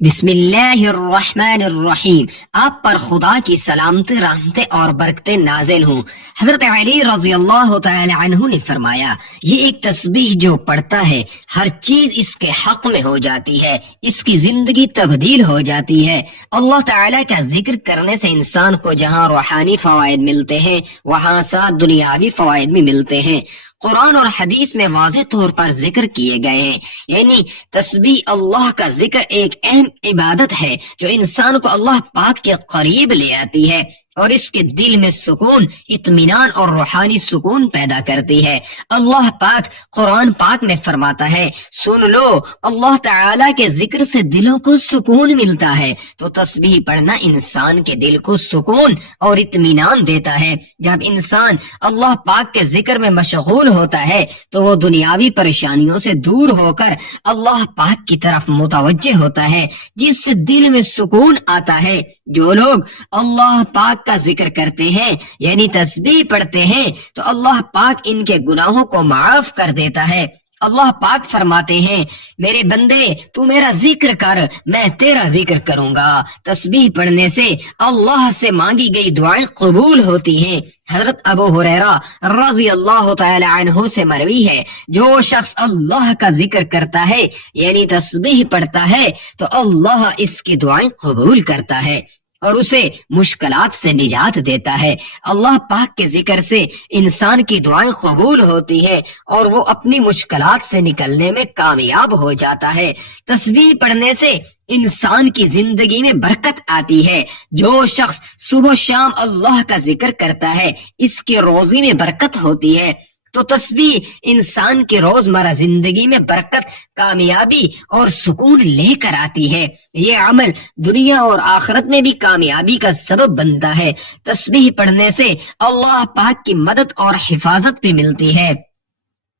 بسم اللہ الرحمن الرحیم۔ آپ پر خدا کی سلامتی رحمتیں اور برکتیں نازل ہوں۔ حضرت علی رضی اللہ تعالی عنہ نے فرمایا، یہ ایک تسبیح جو پڑھتا ہے ہر چیز اس کے حق میں ہو جاتی ہے، اس کی زندگی تبدیل ہو جاتی ہے۔ اللہ تعالی کا ذکر کرنے سے انسان کو جہاں روحانی فوائد ملتے ہیں وہاں ساتھ دنیاوی فوائد بھی ملتے ہیں۔ قرآن اور حدیث میں واضح طور پر ذکر کیے گئے ہیں، یعنی تسبیح اللہ کا ذکر ایک اہم عبادت ہے جو انسان کو اللہ پاک کے قریب لے آتی ہے اور اس کے دل میں سکون، اطمینان اور روحانی سکون پیدا کرتی ہے۔ اللہ پاک قرآن پاک میں فرماتا ہے، سن لو اللہ تعالی کے ذکر سے دلوں کو سکون ملتا ہے۔ تو تسبیح پڑھنا انسان کے دل کو سکون اور اطمینان دیتا ہے۔ جب انسان اللہ پاک کے ذکر میں مشغول ہوتا ہے تو وہ دنیاوی پریشانیوں سے دور ہو کر اللہ پاک کی طرف متوجہ ہوتا ہے، جس سے دل میں سکون آتا ہے۔ جو لوگ اللہ پاک کا ذکر کرتے ہیں یعنی تسبیح پڑھتے ہیں تو اللہ پاک ان کے گناہوں کو معاف کر دیتا ہے۔ اللہ پاک فرماتے ہیں، میرے بندے تو میرا ذکر کر، میں تیرا ذکر کروں گا۔ تسبیح پڑھنے سے اللہ سے مانگی گئی دعائیں قبول ہوتی ہیں۔ حضرت ابو ہریرہ رضی اللہ تعالی عنہ سے مروی ہے، جو شخص اللہ کا ذکر کرتا ہے یعنی تسبیح پڑھتا ہے تو اللہ اس کی دعائیں قبول کرتا ہے اور اسے مشکلات سے نجات دیتا ہے۔ اللہ پاک کے ذکر سے انسان کی دعائیں قبول ہوتی ہے اور وہ اپنی مشکلات سے نکلنے میں کامیاب ہو جاتا ہے۔ تسبیح پڑھنے سے انسان کی زندگی میں برکت آتی ہے۔ جو شخص صبح و شام اللہ کا ذکر کرتا ہے اس کی روزی میں برکت ہوتی ہے۔ تو تسبیح انسان کی روزمرہ زندگی میں برکت، کامیابی اور سکون لے کر آتی ہے۔ یہ عمل دنیا اور آخرت میں بھی کامیابی کا سبب بنتا ہے۔ تسبیح پڑھنے سے اللہ پاک کی مدد اور حفاظت بھی ملتی ہے۔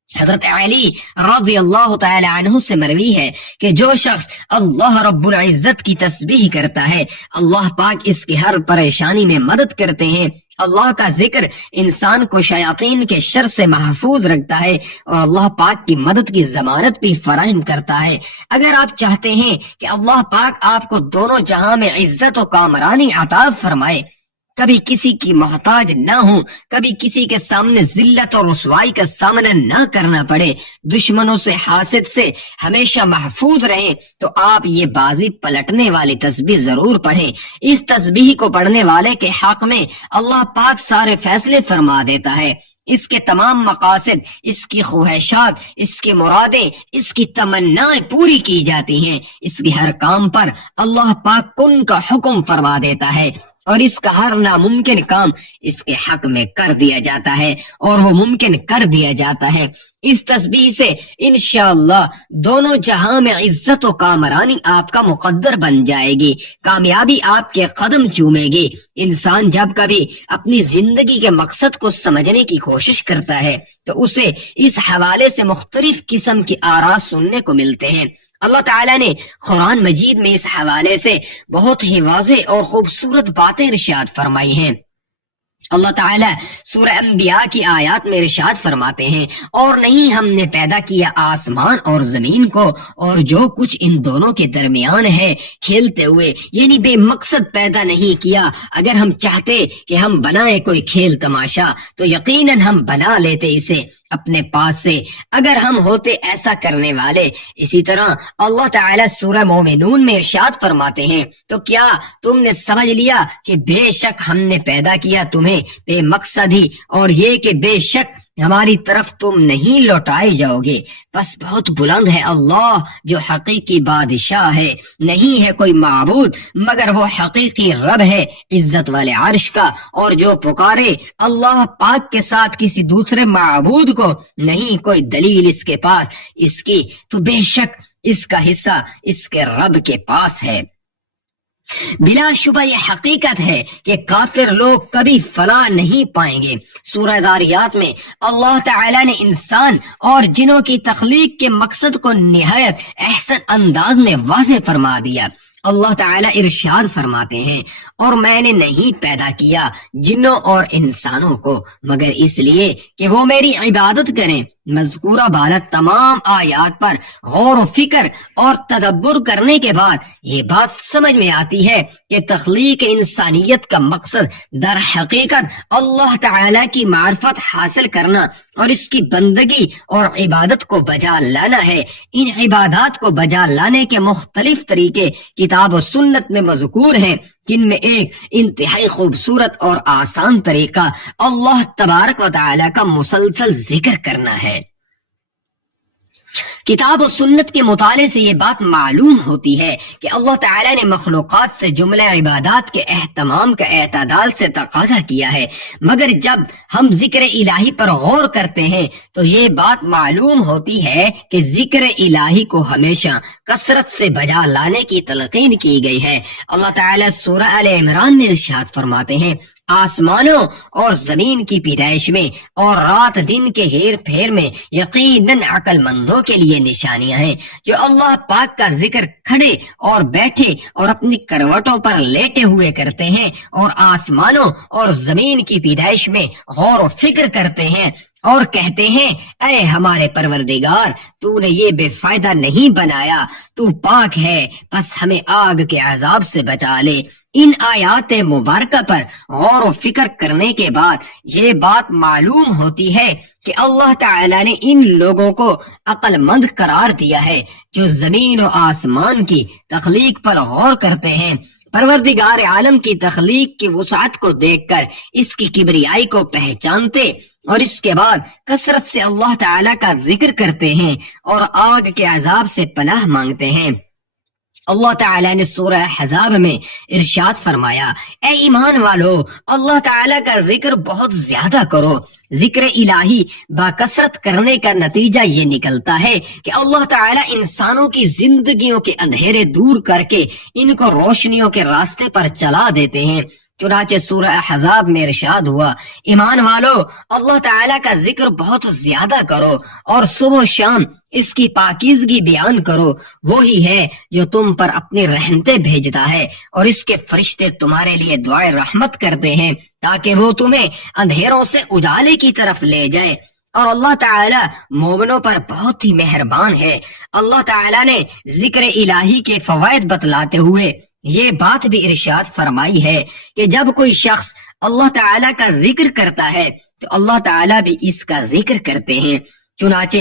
حضرت علی رضی اللہ تعالی عنہ سے مروی ہے کہ جو شخص اللہ رب العزت کی تسبیح کرتا ہے اللہ پاک اس کی ہر پریشانی میں مدد کرتے ہیں۔ اللہ کا ذکر انسان کو شیاطین کے شر سے محفوظ رکھتا ہے اور اللہ پاک کی مدد کی ضمانت بھی فراہم کرتا ہے۔ اگر آپ چاہتے ہیں کہ اللہ پاک آپ کو دونوں جہاں میں عزت و کامرانی عطا فرمائے، کبھی کسی کی محتاج نہ ہو، کبھی کسی کے سامنے ذلت اور رسوائی کا سامنا نہ کرنا پڑے، دشمنوں سے، حاسد سے ہمیشہ محفوظ رہیں، تو آپ یہ بازی پلٹنے والی تسبیح ضرور پڑھیں۔ اس تسبیح کو پڑھنے والے کے حق میں اللہ پاک سارے فیصلے فرما دیتا ہے۔ اس کے تمام مقاصد، اس کی خواہشات، اس کی مرادیں، اس کی تمنائیں پوری کی جاتی ہیں۔ اس کے ہر کام پر اللہ پاک کن کا حکم فرما دیتا ہے اور اس کا ہر ناممکن کام اس کے حق میں کر دیا جاتا ہے اور وہ ممکن کر دیا جاتا ہے۔ اس تسبیح سے انشاءاللہ دونوں جہاں میں عزت و کامرانی آپ کا مقدر بن جائے گی، کامیابی آپ کے قدم چومے گی۔ انسان جب کبھی اپنی زندگی کے مقصد کو سمجھنے کی کوشش کرتا ہے تو اسے اس حوالے سے مختلف قسم کی آراء سننے کو ملتے ہیں۔ اللہ تعالیٰ نے قرآن مجید میں اس حوالے سے بہت ہی واضح اور خوبصورت باتیں ارشاد فرمائی ہیں۔ اللہ تعالیٰ سورہ انبیاء کی آیات میں ارشاد فرماتے ہیں، اور نہیں ہم نے پیدا کیا آسمان اور زمین کو اور جو کچھ ان دونوں کے درمیان ہے کھیلتے ہوئے، یعنی بے مقصد پیدا نہیں کیا۔ اگر ہم چاہتے کہ ہم بنائے کوئی کھیل تماشا تو یقیناً ہم بنا لیتے اسے اپنے پاس سے، اگر ہم ہوتے ایسا کرنے والے۔ اسی طرح اللہ تعالیٰ سورہ مومنون میں ارشاد فرماتے ہیں، تو کیا تم نے سمجھ لیا کہ بے شک ہم نے پیدا کیا تمہیں بے مقصد ہی، اور یہ کہ بے شک ہماری طرف تم نہیں لوٹائے جاؤ گے۔ بس بہت بلند ہے اللہ جو حقیقی بادشاہ ہے، نہیں ہے کوئی معبود مگر وہ حقیقی رب ہے عزت والے عرش کا، اور جو پکارے اللہ پاک کے ساتھ کسی دوسرے معبود کو نہیں کوئی دلیل اس کے پاس اس کی، تو بے شک اس کا حصہ اس کے رب کے پاس ہے۔ بلا شبہ یہ حقیقت ہے کہ کافر لوگ کبھی فلاح نہیں پائیں گے۔ سورہ ذاریات میں اللہ تعالیٰ نے انسان اور جنوں کی تخلیق کے مقصد کو نہایت احسن انداز میں واضح فرما دیا۔ اللہ تعالیٰ ارشاد فرماتے ہیں، اور میں نے نہیں پیدا کیا جنوں اور انسانوں کو مگر اس لیے کہ وہ میری عبادت کریں مذکورہ بالا تمام آیات پر غور و فکر اور تدبر کرنے کے بعد یہ بات سمجھ میں آتی ہے کہ تخلیق انسانیت کا مقصد در حقیقت اللہ تعالی کی معرفت حاصل کرنا اور اس کی بندگی اور عبادت کو بجا لانا ہے۔ ان عبادات کو بجا لانے کے مختلف طریقے کتاب و سنت میں مذکور ہیں، جن میں ایک انتہائی خوبصورت اور آسان طریقہ اللہ تبارک و تعالی کا مسلسل ذکر کرنا ہے۔ کتاب و سنت کے مطالعے سے یہ بات معلوم ہوتی ہے کہ اللہ تعالی نے مخلوقات سے جملہ عبادات کے اہتمام کا اعتدال سے تقاضا کیا ہے، مگر جب ہم ذکر الہی پر غور کرتے ہیں تو یہ بات معلوم ہوتی ہے کہ ذکر الہی کو ہمیشہ کثرت سے بجا لانے کی تلقین کی گئی ہے۔ اللہ تعالی سورہ آل عمران میں ارشاد فرماتے ہیں، آسمانوں اور زمین کی پیدائش میں اور رات دن کے ہیر پھیر میں یقیناً عقل مندوں کے لیے نشانیاں ہیں، جو اللہ پاک کا ذکر کھڑے اور بیٹھے اور اپنی کروٹوں پر لیٹے ہوئے کرتے ہیں، اور آسمانوں اور زمین کی پیدائش میں غور و فکر کرتے ہیں اور کہتے ہیں، اے ہمارے پروردگار، تو نے یہ بے فائدہ نہیں بنایا، تو پاک ہے، بس ہمیں آگ کے عذاب سے بچا لے۔ ان آیات مبارکہ پر غور و فکر کرنے کے بعد یہ بات معلوم ہوتی ہے کہ اللہ تعالی نے ان لوگوں کو عقل مند قرار دیا ہے جو زمین و آسمان کی تخلیق پر غور کرتے ہیں، پروردگار عالم کی تخلیق کی وسعت کو دیکھ کر اس کی کبریائی کو پہچانتے اور اس کے بعد کثرت سے اللہ تعالی کا ذکر کرتے ہیں اور آگ کے عذاب سے پناہ مانگتے ہیں۔ اللہ تعالی نے سورہ احزاب میں ارشاد فرمایا، اے ایمان والو، اللہ تعالی کا ذکر بہت زیادہ کرو۔ ذکر الہی باکثرت کرنے کا نتیجہ یہ نکلتا ہے کہ اللہ تعالی انسانوں کی زندگیوں کے اندھیرے دور کر کے ان کو روشنیوں کے راستے پر چلا دیتے ہیں۔ چنانچہ سورہ احزاب میں ارشاد ہوا، ایمان والو، اللہ تعالیٰ کا ذکر بہت زیادہ کرو اور صبح و شام اس کی پاکیزگی بیان کرو، وہی ہے جو تم پر اپنی رحمتیں بھیجتا ہے اور اس کے فرشتے تمہارے لیے دعائے رحمت کرتے ہیں تاکہ وہ تمہیں اندھیروں سے اجالے کی طرف لے جائے، اور اللہ تعالیٰ مومنوں پر بہت ہی مہربان ہے۔ اللہ تعالیٰ نے ذکر الہی کے فوائد بتلاتے ہوئے یہ بات بھی ارشاد فرمائی ہے کہ جب کوئی شخص اللہ تعالیٰ کا ذکر کرتا ہے تو اللہ تعالیٰ بھی اس کا ذکر کرتے ہیں۔ چنانچہ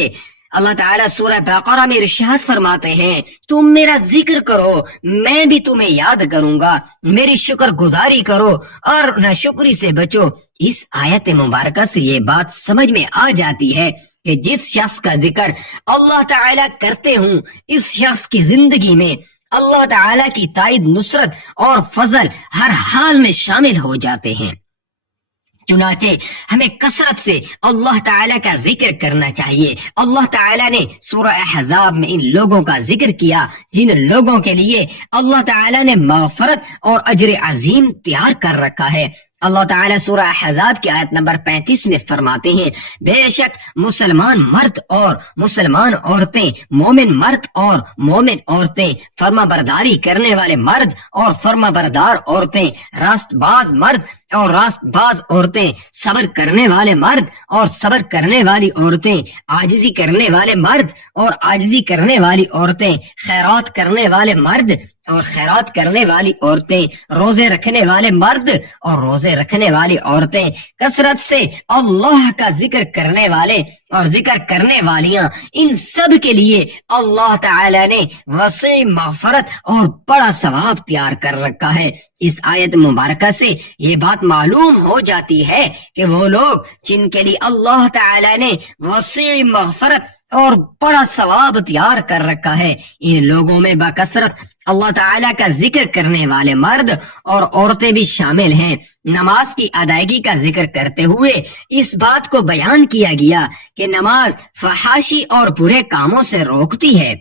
اللہ تعالیٰ سورہ بقرہ میں ارشاد فرماتے ہیں، تم میرا ذکر کرو، میں بھی تمہیں یاد کروں گا، میری شکر گزاری کرو اور ناشکری سے بچو۔ اس آیت مبارکہ سے یہ بات سمجھ میں آ جاتی ہے کہ جس شخص کا ذکر اللہ تعالیٰ کرتے ہوں، اس شخص کی زندگی میں اللہ تعالیٰ کی تائید، نصرت اور فضل ہر حال میں شامل ہو جاتے ہیں۔ چنانچہ ہمیں کثرت سے اللہ تعالیٰ کا ذکر کرنا چاہیے۔ اللہ تعالیٰ نے سورہ احزاب میں ان لوگوں کا ذکر کیا جن لوگوں کے لیے اللہ تعالیٰ نے مغفرت اور اجر عظیم تیار کر رکھا ہے۔ اللہ تعالیٰ سورہ احزاب کی آیت نمبر 35 میں فرماتے ہیں، بے شک مسلمان مرد اور مسلمان عورتیں، مومن مرد اور مومن عورتیں، فرما برداری کرنے والے مرد اور فرما بردار عورتیں، راست باز مرد اور راست باز عورتیں، صبر کرنے والے مرد اور صبر کرنے والی عورتیں، عاجزی کرنے والے مرد اور عاجزی کرنے والی عورتیں، خیرات کرنے والے مرد اور خیرات کرنے والی عورتیں، روزے رکھنے والے مرد اور روزے رکھنے والی عورتیں، کثرت سے اللہ کا ذکر کرنے والے اور ذکر کرنے والیاں، ان سب کے لیے اللہ تعالی نے وسیع مغفرت اور بڑا ثواب تیار کر رکھا ہے۔ اس آیت مبارکہ سے یہ بات معلوم ہو جاتی ہے کہ وہ لوگ جن کے لیے اللہ تعالی نے وسیع مغفرت اور بڑا ثواب تیار کر رکھا ہے، ان لوگوں میں بکثرت اللہ تعالیٰ کا ذکر کرنے والے مرد اور عورتیں بھی شامل ہیں۔ نماز کی ادائیگی کا ذکر کرتے ہوئے اس بات کو بیان کیا گیا کہ نماز فحاشی اور برے کاموں سے روکتی ہے۔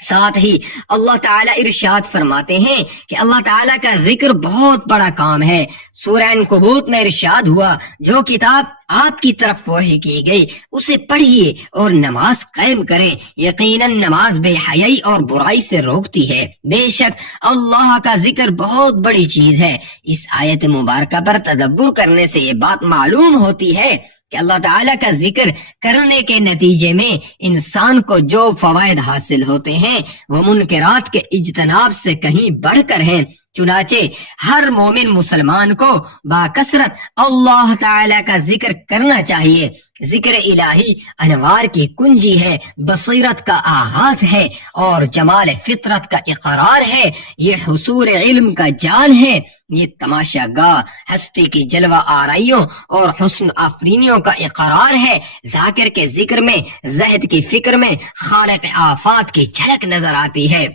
ساتھ ہی اللہ تعالیٰ ارشاد فرماتے ہیں کہ اللہ تعالیٰ کا ذکر بہت بڑا کام ہے۔ سورہ عنکبوت میں ارشاد ہوا، جو کتاب آپ کی طرف وحی کی گئی اسے پڑھیے اور نماز قائم کریں، یقیناً نماز بے حیائی اور برائی سے روکتی ہے، بے شک اللہ کا ذکر بہت بڑی چیز ہے۔ اس آیت مبارکہ پر تدبر کرنے سے یہ بات معلوم ہوتی ہے کہ اللہ تعالیٰ کا ذکر کرنے کے نتیجے میں انسان کو جو فوائد حاصل ہوتے ہیں وہ منکرات کے اجتناب سے کہیں بڑھ کر ہیں۔ چنانچہ ہر مومن مسلمان کو باکثرت اللہ تعالیٰ کا ذکر کرنا چاہیے۔ ذکر الہی انوار کی کنجی ہے، بصیرت کا آغاز ہے اور جمال فطرت کا اقرار ہے۔ یہ حصول علم کا جال ہے، یہ تماشا گاہ ہستی کی جلوہ آرائیوں اور حسن آفرینیوں کا اقرار ہے۔ ذاکر کے ذکر میں زہد کی فکر میں خالق آفات کی جھلک نظر آتی ہے۔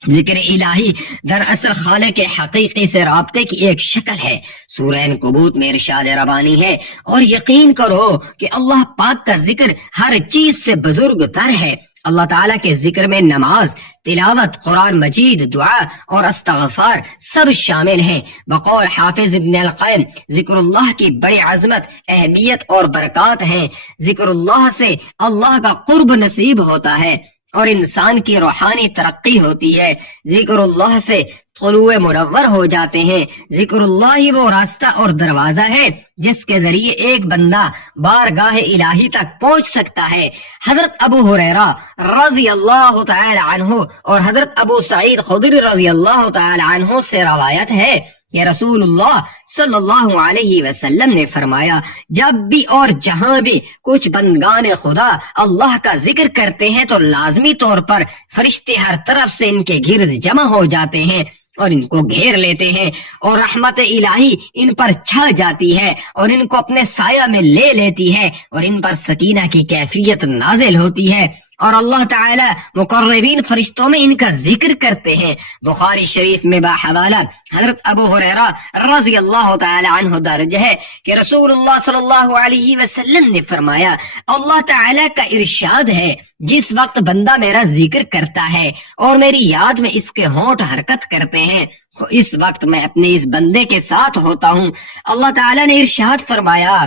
ذکر الہی دراصل خالق حقیقی سے رابطے کی ایک شکل ہے۔ سورہ انکبوت میں ارشاد ربانی ہے، اور یقین کرو کہ اللہ پاک کا ذکر ہر چیز سے بزرگ تر ہے۔ اللہ تعالیٰ کے ذکر میں نماز، تلاوت، قرآن مجید، دعا اور استغفار سب شامل ہیں۔ بقول حافظ ابن القیم، ذکر اللہ کی بڑی عظمت، اہمیت اور برکات ہیں۔ ذکر اللہ سے اللہ کا قرب نصیب ہوتا ہے اور انسان کی روحانی ترقی ہوتی ہے۔ ذکر اللہ سے طلوع منور ہو جاتے ہیں۔ ذکر اللہ ہی وہ راستہ اور دروازہ ہے جس کے ذریعے ایک بندہ بارگاہ الہی تک پہنچ سکتا ہے۔ حضرت ابو ہریرہ رضی اللہ تعالی عنہ اور حضرت ابو سعید خدری رضی اللہ تعالی عنہ سے روایت ہے کہ رسول اللہ صلی اللہ علیہ وسلم نے فرمایا، جب بھی اور جہاں بھی کچھ بندگان خدا اللہ کا ذکر کرتے ہیں تو لازمی طور پر فرشتے ہر طرف سے ان کے گرد جمع ہو جاتے ہیں اور ان کو گھیر لیتے ہیں، اور رحمت الہی ان پر چھا جاتی ہے اور ان کو اپنے سایہ میں لے لیتی ہے، اور ان پر سکینہ کی کیفیت نازل ہوتی ہے، اور اللہ تعالی مقربین فرشتوں میں ان کا ذکر کرتے ہیں۔ بخاری شریف میں باحوالہ حضرت ابو ہریرہ رضی اللہ تعالی عنہ درج ہے کہ رسول اللہ صلی اللہ علیہ وسلم نے فرمایا، اللہ تعالی کا ارشاد ہے، جس وقت بندہ میرا ذکر کرتا ہے اور میری یاد میں اس کے ہونٹ حرکت کرتے ہیں تو اس وقت میں اپنے اس بندے کے ساتھ ہوتا ہوں۔ اللہ تعالی نے ارشاد فرمایا،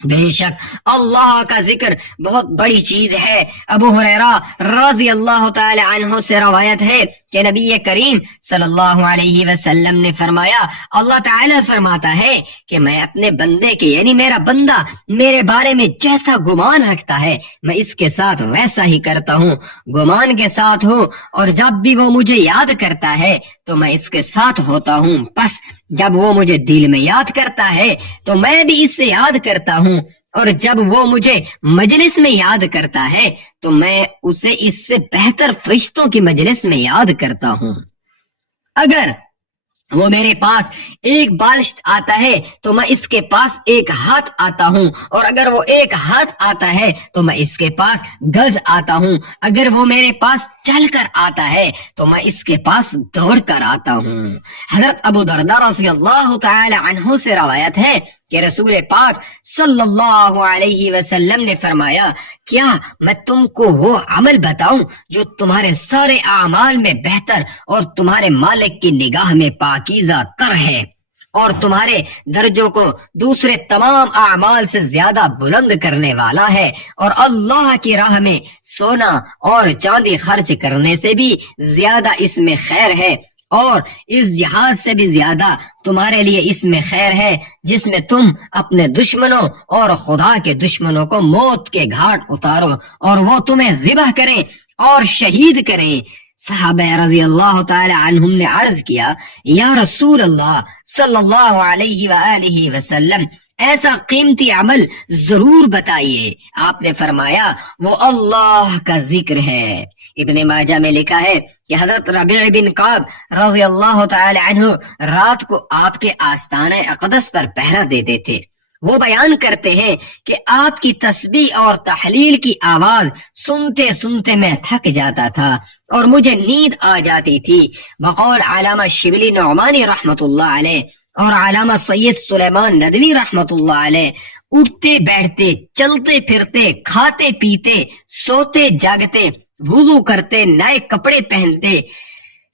بے شک اللہ کا ذکر بہت بڑی چیز ہے۔ ابو ہریرہ رضی اللہ تعالی عنہ سے روایت ہے کہ نبی کریم صلی اللہ علیہ وسلم نے فرمایا، اللہ تعالی فرماتا ہے کہ میں اپنے بندے کے یعنی میرا بندہ میرے بارے میں جیسا گمان رکھتا ہے میں اس کے ساتھ ویسا ہی کرتا ہوں، گمان کے ساتھ ہوں، اور جب بھی وہ مجھے یاد کرتا ہے تو میں اس کے ساتھ ہوتا ہوں، پس جب وہ مجھے دل میں یاد کرتا ہے تو میں بھی اس سے یاد کرتا ہوں، اور جب وہ مجھے مجلس میں یاد کرتا ہے تو میں اسے اس سے بہتر فرشتوں کی مجلس میں یاد کرتا ہوں۔ اگر وہ میرے پاس ایک بالشت آتا ہے تو میں اس کے پاس ایک ہاتھ آتا ہوں، اور اگر وہ ایک ہاتھ آتا ہے تو میں اس کے پاس گز آتا ہوں، اگر وہ میرے پاس چل کر آتا ہے تو میں اس کے پاس دوڑ کر آتا ہوں۔ حضرت ابو درداء رضی اللہ تعالی عنہ سے روایت ہے کہ رسول پاک صلی اللہ علیہ وسلم نے فرمایا، کیا میں تم کو وہ عمل بتاؤں جو تمہارے سارے اعمال میں بہتر اور تمہارے مالک کی نگاہ میں پاکیزہ تر ہے، اور تمہارے درجوں کو دوسرے تمام اعمال سے زیادہ بلند کرنے والا ہے، اور اللہ کی راہ میں سونا اور چاندی خرچ کرنے سے بھی زیادہ اس میں خیر ہے، اور اس جہاد سے بھی زیادہ تمہارے لیے اس میں خیر ہے جس میں تم اپنے دشمنوں اور خدا کے دشمنوں کو موت کے گھاٹ اتارو اور وہ تمہیں ذبح کریں اور شہید کریں۔ صحابہ رضی اللہ تعالی عنہم نے عرض کیا، یا رسول اللہ صلی اللہ علیہ وآلہ وسلم، ایسا قیمتی عمل ضرور بتائیے۔ آپ نے فرمایا، وہ اللہ کا ذکر ہے۔ ابن ماجہ میں لکھا ہے کہ حضرت ربیع بن کعب رضی اللہ تعالی عنہ رات کو آپ کے آستانہ اقدس پر پہرا دیتے تھے۔ وہ بیان کرتے ہیں کہ آپ کی تسبیح اور تحلیل کی آواز سنتے سنتے میں تھک جاتا تھا اور مجھے نیند آ جاتی تھی۔ بقول علامہ شبلی نعمانی رحمت اللہ علیہ اور علامہ سید سلیمان ندوی رحمت اللہ علیہ، اٹھتے بیٹھتے، چلتے پھرتے، کھاتے پیتے، سوتے جاگتے، وضو کرتے، نئے کپڑے پہنتے،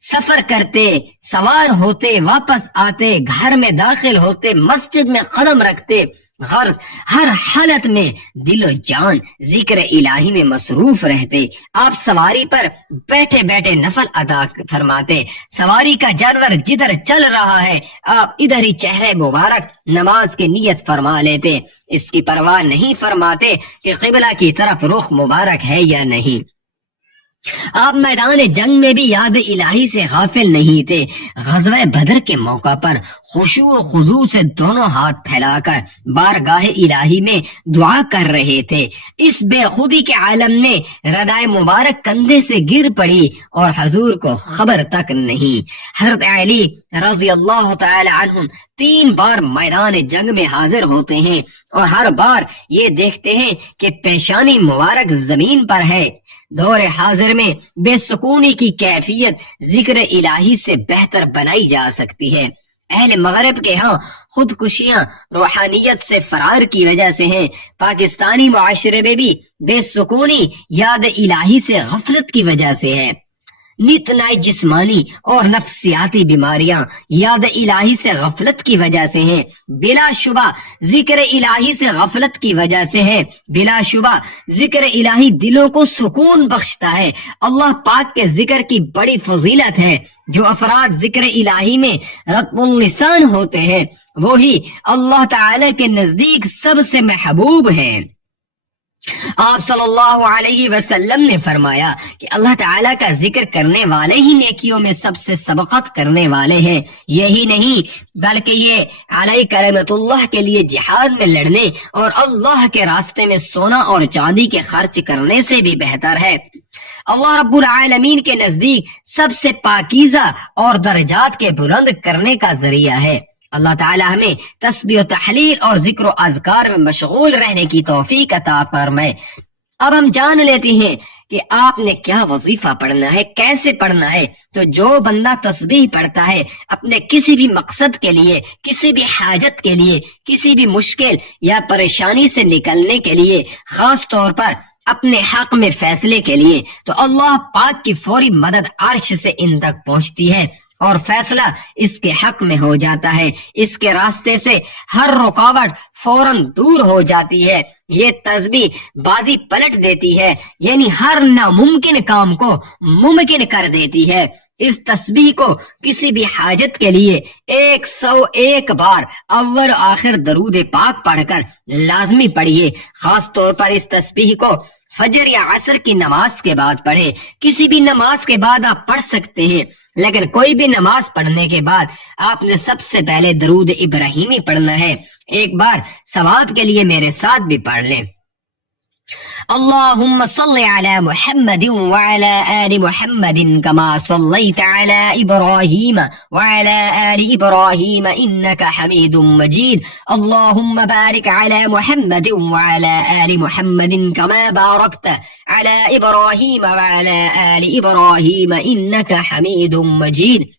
سفر کرتے، سوار ہوتے، واپس آتے، گھر میں داخل ہوتے، مسجد میں قدم رکھتے، غرض ہر حالت میں دل و جان ذکر الہی میں مصروف رہتے. آپ سواری پر بیٹھے بیٹھے نفل ادا فرماتے. سواری کا جانور جدھر چل رہا ہے آپ ادھر ہی چہرے مبارک نماز کی نیت فرما لیتے. اس کی پرواہ نہیں فرماتے کہ قبلہ کی طرف رخ مبارک ہے یا نہیں. آپ میدان جنگ میں بھی یاد الہی سے غافل نہیں تھے. غزوہ بدر کے موقع پر خشوع و خضوع سے دونوں ہاتھ پھیلا کر بارگاہ الہی میں دعا کر رہے تھے. اس بے خودی کے عالم میں ردائے مبارک کندھے سے گر پڑی اور حضور کو خبر تک نہیں. حضرت علی رضی اللہ تعالی عنہم 3 بار میدان جنگ میں حاضر ہوتے ہیں اور ہر بار یہ دیکھتے ہیں کہ پیشانی مبارک زمین پر ہے. دور حاضر میں بے سکونی کی کیفیت ذکر الہی سے بہتر بنائی جا سکتی ہے. اہل مغرب کے ہاں خودکشیاں روحانیت سے فرار کی وجہ سے ہیں. پاکستانی معاشرے میں بھی بے سکونی یاد الہی سے غفلت کی وجہ سے ہے. نت نئے جسمانی اور نفسیاتی بیماریاں یاد الہی سے غفلت کی وجہ سے ہیں. بلا شبہ ذکر الہی سے غفلت کی وجہ سے ہے. بلا شبہ ذکر الہی دلوں کو سکون بخشتا ہے. اللہ پاک کے ذکر کی بڑی فضیلت ہے. جو افراد ذکر الہی میں رطب اللسان ہوتے ہیں وہی اللہ تعالی کے نزدیک سب سے محبوب ہیں. آپ صلی اللہ علیہ وسلم نے فرمایا کہ اللہ تعالیٰ کا ذکر کرنے والے ہی نیکیوں میں سب سے سبقت کرنے والے ہیں. یہی نہیں بلکہ یہ علیہ کلمت اللہ کے لیے جہاد میں لڑنے اور اللہ کے راستے میں سونا اور چاندی کے خرچ کرنے سے بھی بہتر ہے. اللہ رب العالمین کے نزدیک سب سے پاکیزہ اور درجات کے بلند کرنے کا ذریعہ ہے. اللہ تعالی ہمیں تسبیح و تحلیل اور ذکر و اذکار میں مشغول رہنے کی توفیق عطا فرمائے. اب ہم جان لیتے ہیں کہ آپ نے کیا وظیفہ پڑھنا ہے, کیسے پڑھنا ہے. تو جو بندہ تسبیح پڑھتا ہے اپنے کسی بھی مقصد کے لیے, کسی بھی حاجت کے لیے, کسی بھی مشکل یا پریشانی سے نکلنے کے لیے, خاص طور پر اپنے حق میں فیصلے کے لیے, تو اللہ پاک کی فوری مدد عرش سے ان تک پہنچتی ہے اور فیصلہ اس کے حق میں ہو جاتا ہے. اس کے راستے سے ہر رکاوٹ فوراً دور ہو جاتی ہے. یہ تسبیح بازی پلٹ دیتی ہے, یعنی ہر ناممکن کام کو ممکن کر دیتی ہے. اس تسبیح کو کسی بھی حاجت کے لیے 101 بار اول آخر درود پاک پڑھ کر لازمی پڑھیے. خاص طور پر اس تسبیح کو فجر یا عصر کی نماز کے بعد پڑھے. کسی بھی نماز کے بعد آپ پڑھ سکتے ہیں, لیکن کوئی بھی نماز پڑھنے کے بعد آپ نے سب سے پہلے درود ابراہیمی پڑھنا ہے. ایک بار ثواب کے لیے میرے ساتھ بھی پڑھ لیں. اللهم صل على محمد وعلى آل محمد كما صليت على إبراهيم وعلى آل إبراهيم إنك حميد مجيد. اللهم بارك على محمد وعلى آل محمد كما باركت على إبراهيم وعلى آل إبراهيم إنك حميد مجيد.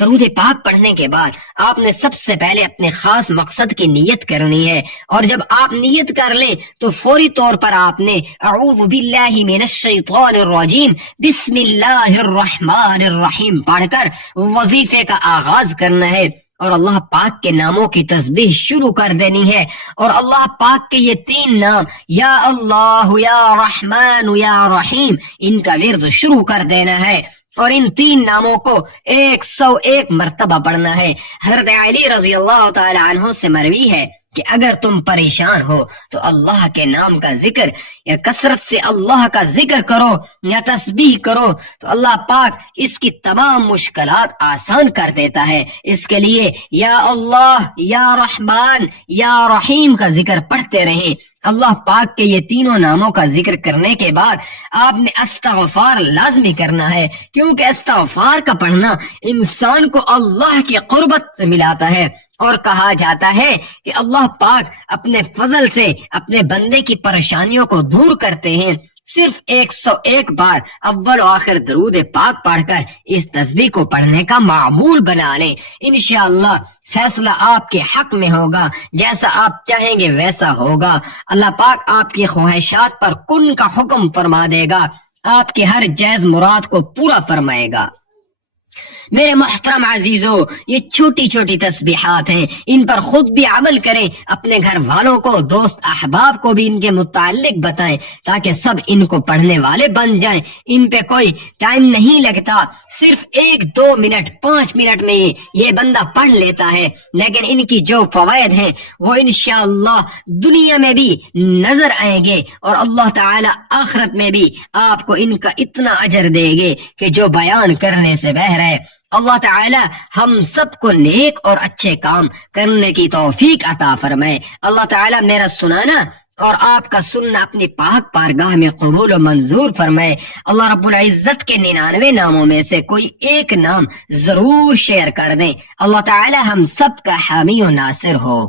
درود پاک پڑھنے کے بعد آپ نے سب سے پہلے اپنے خاص مقصد کی نیت کرنی ہے, اور جب آپ نیت کر لیں تو فوری طور پر آپ نے اعوذ باللہ من الشیطان الرجیم بسم اللہ الرحمن الرحیم پڑھ کر وظیفے کا آغاز کرنا ہے, اور اللہ پاک کے ناموں کی تسبیح شروع کر دینی ہے. اور اللہ پاک کے یہ 3 نام یا اللہ, یا رحمان, یا رحیم, ان کا ورد شروع کر دینا ہے, اور ان 3 ناموں کو 101 مرتبہ پڑھنا ہے. حضرت علی رضی اللہ تعالی عنہ سے مروی ہے کہ اگر تم پریشان ہو تو اللہ کے نام کا ذکر یا کثرت سے اللہ کا ذکر کرو یا تسبیح کرو تو اللہ پاک اس کی تمام مشکلات آسان کر دیتا ہے. اس کے لیے یا اللہ, یا رحمان, یا رحیم کا ذکر پڑھتے رہیں. اللہ پاک کے یہ 3 ناموں کا ذکر کرنے کے بعد آپ نے استغفار لازمی کرنا ہے, کیونکہ استغفار کا پڑھنا انسان کو اللہ کی قربت سے ملاتا ہے. اور کہا جاتا ہے کہ اللہ پاک اپنے فضل سے اپنے بندے کی پریشانیوں کو دور کرتے ہیں. صرف 101 بار اول و آخر درود پاک پڑھ کر اس تسبیح کو پڑھنے کا معمول بنا لیں. انشاءاللہ فیصلہ آپ کے حق میں ہوگا, جیسا آپ چاہیں گے ویسا ہوگا. اللہ پاک آپ کی خواہشات پر کن کا حکم فرما دے گا, آپ کے ہر جائز مراد کو پورا فرمائے گا. میرے محترم عزیزو، یہ چھوٹی چھوٹی تسبیحات ہیں، ان پر خود بھی عمل کریں، اپنے گھر والوں کو، دوست احباب کو بھی ان کے متعلق بتائیں تاکہ سب ان کو پڑھنے والے بن جائیں۔ ان پہ کوئی ٹائم نہیں لگتا، صرف 1-2 منٹ 5 منٹ میں یہ بندہ پڑھ لیتا ہے، لیکن ان کی جو فوائد ہیں وہ انشاءاللہ دنیا میں بھی نظر آئیں گے، اور اللہ تعالی آخرت میں بھی آپ کو ان کا اتنا اجر دے گے کہ جو بیان کرنے سے بہر ہے۔ اللہ تعالی ہم سب کو نیک اور اچھے کام کرنے کی توفیق عطا فرمائے۔ اللہ تعالی میرا سنانا اور آپ کا سننا اپنی پاک بارگاہ میں قبول و منظور فرمائے۔ اللہ رب العزت کے 99 ناموں میں سے کوئی ایک نام ضرور شیئر کر دیں۔ اللہ تعالی ہم سب کا حامی و ناصر ہو۔